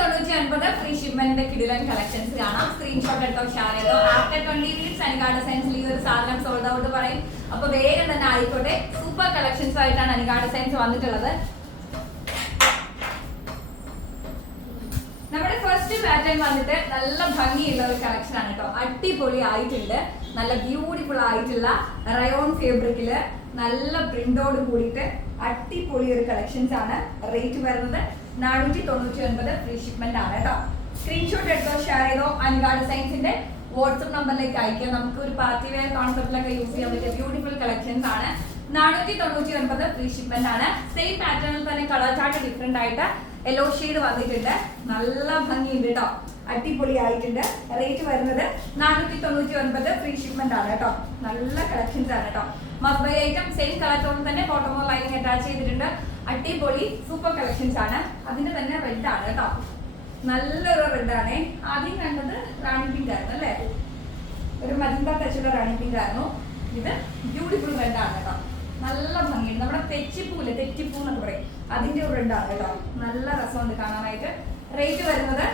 499 free ഷിപ്മെന്റിന്റെ കിടിലൻ collections കാണാം. Screenshot എടുത്തോ, ഷെയർ ചെയ്തോ. ആഫ്റ്റർ 20 മിനിറ്റ്സ് അനികാ ഡിസൈൻസിൽ ഈ ഒരു സാധനം സോൾഡ് ഔട്ട് പറയും. അപ്പൊ വേഗം തന്നെ ആയിക്കോട്ടെ. സൂപ്പർ കളക്ഷൻസ് ആയിട്ടാണ് അനികാ ഡിസൈൻസ് വന്നിട്ടുള്ളത്. നമ്മുടെ ഫസ്റ്റ് പാറ്റേൺ വന്നിട്ട് നല്ല ഭംഗിയുള്ള ഒരു കളക്ഷൻ ആണ് കേട്ടോ. അടിപൊളി ആയിട്ടുണ്ട്. നല്ല ബ്യൂട്ടിഫുൾ ആയിട്ടുള്ള റയോൺ ഫാബ്രിക്കില് നല്ല പ്രിന്റോട് കൂടിയിട്ട് അടിപൊളി ഒരു കളക്ഷൻസ് ആണ്. റേറ്റ് വരുന്നത് 499 ഫ്രീ ഷിപ്മെന്റ് ആണ് കേട്ടോ. സ്ക്രീൻഷോട്ട് എടുത്തോ, ഷെയർ ചെയ്തോ. അനികാ ഡിസൈൻസിന്റെ വാട്സ്ആപ്പ് നമ്പറിലേക്ക് അയക്കുക. നമുക്ക് ഒരു പാർട്ടി വെയർ കോൺസെപ്റ്റിലൊക്കെ യൂസ് ചെയ്യാൻ പറ്റിയ ബ്യൂട്ടിഫുൾ കളക്ഷൻസ് ആണ്. 499 ഫ്രീ ഷിപ്മെന്റ് ആണ്. സെയിം പാറ്റേണിൽ തന്നെ കളർ ചാർട്ട് ഡിഫറെന്റ് ആയിട്ട് യെല്ലോ ഷെയ്ഡ് വന്നിട്ടുണ്ട്. നല്ല ഭംഗിയുണ്ട് കേട്ടോ. അടിപൊളി ആയിട്ടുണ്ട്. റേറ്റ് വരുന്നത് 499 ഫ്രീ ഷിപ്മെന്റ് ആണ് കേട്ടോ. നല്ല കളക്ഷൻസ് ആണ് കേട്ടോ. Must by item same colour tone തന്നെ ബോട്ടമോ ലൈനിങ് അറ്റാച്ച് ചെയ്തിട്ടുണ്ട്. അടിപൊളി സൂപ്പർ കളക്ഷൻസ് ആണ്. അതിന്റെ തന്നെ റെഡ് ആണ് കേട്ടോ. നല്ലൊരു റെഡ് ആണ്. ആദ്യം കണ്ടത് റാണി പിങ്ക് ആയിരുന്നു അല്ലേ? ഒരു മജന്ത ടച്ചുള്ള റാണി പിങ്ക് ആയിരുന്നു. ഇത് ബ്യൂട്ടിഫുൾ റെഡ് ആണ് കേട്ടോ. നല്ല ഭംഗിയുണ്ട്. നമ്മുടെ തെച്ചിപ്പൂല്, തെറ്റിപ്പൂ എന്നൊക്കെ പറയും, അതിന്റെ ഒരു റെഡ് ആണ് കേട്ടോ. നല്ല രസമുണ്ട് കാണാനായിട്ട്. റേറ്റ് വരുന്നത്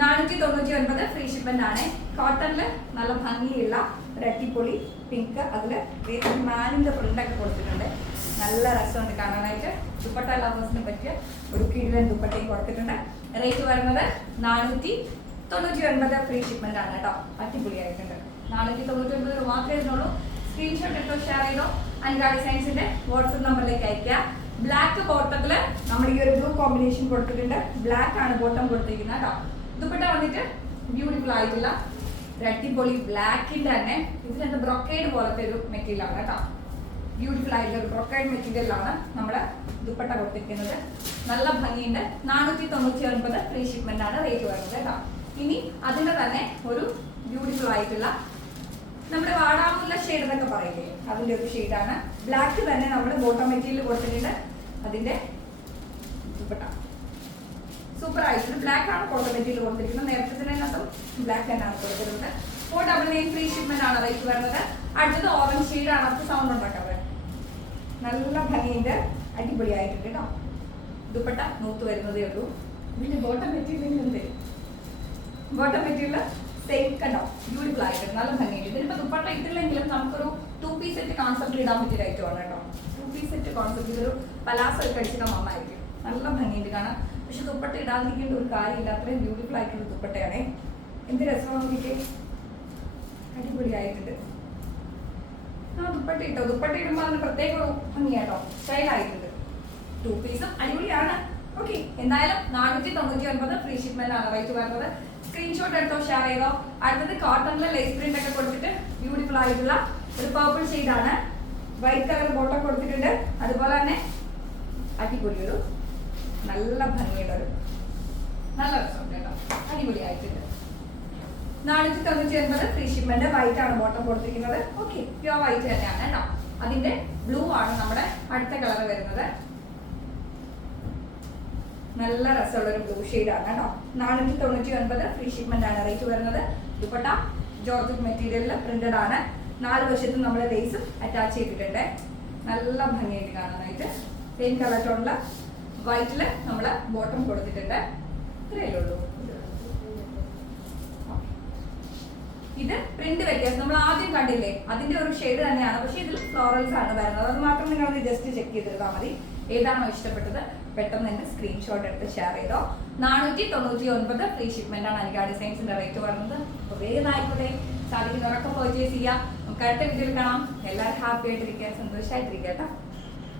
499 ഫ്രീ ഷിപ്മെന്റ് ആണ്. കോട്ടണില് നല്ല ഭംഗിയുള്ള ഒരു അടിപൊളി പിങ്ക്, അതില് മാനിന്റെ പ്രിന്റ് ഒക്കെ കൊടുത്തിട്ടുണ്ട്. നല്ല രസമുണ്ട് കാണാനായിട്ട്. ദുപ്പട്ട ലവേഴ്സിന് പറ്റിയ ഒരു കിഴിലൻ ദുപ്പട്ടയും കൊടുത്തിട്ടുണ്ട്. റേറ്റ് വരുന്നത് 499 ഫ്രീ ഷിപ്മെന്റ് ആണ് കേട്ടോ. അടിപൊളിയായിട്ടുണ്ട്. 499 മാത്രമേ ഇതിനുള്ളൂ. സ്ക്രീൻഷോട്ട് എടുത്തോ, ഷെയർ ചെയ്തോ. അനികാ ഡിസൈൻസിന്റെ വാട്സ്ആപ്പ് നമ്പറിലേക്ക് അയക്കുക. ബ്ലാക്ക് ബോട്ടത്തില് നമ്മൾ ഈ ഒരു ബ്ലൂ കോമ്പിനേഷൻ കൊടുത്തിട്ടുണ്ട്. ബ്ലാക്ക് ആണ് ബോട്ടം കൊടുത്തിരിക്കുന്നത് കേട്ടോ. ദുപ്പട്ട വന്നിട്ട് ബ്യൂട്ടിഫുൾ ആയിട്ടുള്ള അടിപൊളി ബ്ലാക്കിന്റെ തന്നെ ഇതിനെന്താ ബ്രൊക്കേഡ് പോലത്തെ ഒരു മെറ്റീരിയൽ ആണ് കേട്ടോ. ബ്യൂട്ടിഫുൾ ആയിട്ടുള്ള ഒരു ബ്രൊക്കേഡ് മെറ്റീരിയലാണ് നമ്മുടെ ദുപ്പട്ട കൊടുത്തിരിക്കുന്നത്. നല്ല ഭംഗിയുണ്ട്. 499 ഫ്രീ ഷിപ്മെന്റ് ആണ് റേറ്റ് വരുന്നത് കേട്ടോ. ഇനി അതിന്റെ തന്നെ ഒരു ബ്യൂട്ടിഫുൾ ആയിട്ടുള്ള നമ്മുടെ വാടാമുല്ല ഷെയ്ഡ് എന്നൊക്കെ പറയില്ലേ, അതിന്റെ ഒരു ഷെയ്ഡാണ്. ബ്ലാക്ക് തന്നെ നമ്മൾ ബോട്ടം മെറ്റീരിയൽ കൊടുത്തിട്ടുണ്ട്. അതിന്റെ ദുപ്പട്ട സൂപ്പർ ആയിട്ടുണ്ട്. ബ്ലാക്ക് ആണ് ബോട്ടം മെറ്റീരിയൽ കൊടുത്തിരിക്കുന്നത്. നേരത്തെ തന്നെ ബ്ലാക്ക് തന്നെയാണ് കൊടുത്തിട്ടുണ്ട്. 499 ഫ്രീ ഷിപ്മെന്റ് ആണ് റേറ്റ് വരുന്നത്. അടുത്തത് ഓറഞ്ച് ഷെയ്ഡാണ്. അത് സൗണ്ട് ഉണ്ടാക്കാറ്. നല്ല ഭംഗിയുണ്ട്. അടിപൊളിയായിട്ടുണ്ട് കേട്ടോ. ദുപ്പട്ട നൂത്ത് വരുന്നതേ ഉള്ളൂ. ഇതിന്റെ ബോട്ടം മെറ്റീരിയൽ എന്ത് ബോട്ടം മെറ്റീരിയൽ സെയിം കണ്ടോ, ബ്യൂട്ടിഫുൾ ആയിട്ട് നല്ല ഭംഗിയുണ്ട്. ഇതിനിപ്പോ ദുപ്പട്ട ഇട്ടില്ലെങ്കിലും നമുക്കൊരു 2 പീസ് സെറ്റ് കോൺസെപ്റ്റ് ഇടാൻ പറ്റിയ ഐറ്റമാണ് കേട്ടോ. 2 പീസ് സെറ്റ് കോൺസെപ്റ്റ് ഇതൊരു പലാസോ ഒക്കെ അടിച്ചിട്ട് നന്നായിരിക്കും. നല്ല ഭംഗിയുണ്ട് കാണാൻ. പക്ഷെ ദുപ്പട്ട ഇടാതിരിക്കേണ്ട ഒരു കാര്യമില്ല. അത്രയും ബ്യൂട്ടിഫുൾ ആയിട്ടുള്ള ദുപ്പട്ടയാണേ. എന്ത് രസമാണെന്നിരിക്കെ. അടിപൊളിയായിട്ടുണ്ട്. ആ ദുപ്പട്ട ഇട്ടോ. ദുപ്പട്ട ഇടുമ്പോൾ അതിന് പ്രത്യേക ഒരു ഭംഗിയാട്ടോ. സ്റ്റൈലായിട്ടുണ്ട്. 2 പീസും അടിപൊളിയാണ്. ഓക്കെ, എന്തായാലും 499 ഫ്രീ ഷിപ്മെന്റ് ആണ് റേറ്റ് വരുന്നത്. സ്ക്രീൻഷോട്ട് എടുത്തോ, ഷെയർ ചെയ്തോ. അടുത്തത് കോട്ടണിലെ ലേസ് പ്രിന്റ് ഒക്കെ കൊടുത്തിട്ട് ബ്യൂട്ടിഫുൾ ആയിട്ടുള്ള ഒരു പർപ്പിൾ ഷെയ്ഡ് ആണ്. വൈറ്റ് കളർ ബോട്ടം കൊടുത്തിട്ടുണ്ട്. അതുപോലെ തന്നെ അടിപൊളി ഒരു നല്ല ഭംഗിയുള്ള ഒരു നല്ല രസമുണ്ട് കേട്ടോ. അടിപൊളിയായിട്ടുണ്ട്. 499 ഫ്രീ ഷിപ്മെന്റ്. വൈറ്റ് ആണ് ബോട്ടം കൊടുത്തിരിക്കുന്നത്. ഓക്കെ, പ്യുവർ വൈറ്റ് തന്നെയാണ് കേട്ടോ. അതിന്റെ ബ്ലൂ ആണ് നമ്മുടെ അടുത്ത കളർ വരുന്നത്. നല്ല രസമുള്ള ഒരു ബ്ലൂ ഷെയ്ഡ് ആണ് കേട്ടോ. 499 ഫ്രീ ഷിപ്മെന്റ് ആണ് റേറ്റ് വരുന്നത്. ദുപ്പട്ട ജോർജറ്റ് മെറ്റീരിയലിൽ പ്രിന്റഡ് ആണ്. 4 വശത്തും നമ്മൾ ലേസും അറ്റാച്ച് ചെയ്തിട്ടുണ്ട്. നല്ല ഭംഗിയായിട്ട് കാണാനായിട്ട്. സെയിം കളർ ടോണില് വൈറ്റില് നമ്മൾ ബോട്ടം കൊടുത്തിട്ടുണ്ട്. ഇത്രയല്ലേ ഉള്ളൂ. ഇത് പ്രിന്റ് വ്യത്യാസം നമ്മൾ ആദ്യം കണ്ടില്ലേ, അതിന്റെ ഒരു ഷെയ്ഡ് തന്നെയാണ്. പക്ഷെ ഇതിൽ ഫ്ലോറൽസ് ആണ് വരുന്നത്. അത് മാത്രം നിങ്ങൾ ജസ്റ്റ് ചെക്ക് ചെയ്തെടുത്താൽ മതി. ഏതാണോ ഇഷ്ടപ്പെട്ടത് പെട്ടെന്ന് തന്നെ സ്ക്രീൻഷോട്ട് എടുത്ത് ഷെയർ ചെയ്തോ. 499 ഫ്രീ ഷിപ്മെന്റ് ആണ് അനികാ ഡിസൈൻസിന്റെ റേറ്റ് വരുന്നത്. അപ്പോൾ വേഗം ആയിക്കോട്ടെ. സാധിക്കുന്നവരൊക്കെ പർച്ചേസ് ചെയ്യാം. നമുക്ക് അടുത്ത വീഡിയോയിൽ കാണാം. എല്ലാവരും ഹാപ്പി ആയിട്ടിരിക്കുക, സന്തോഷമായിട്ടിരിക്കുക കേട്ടോ.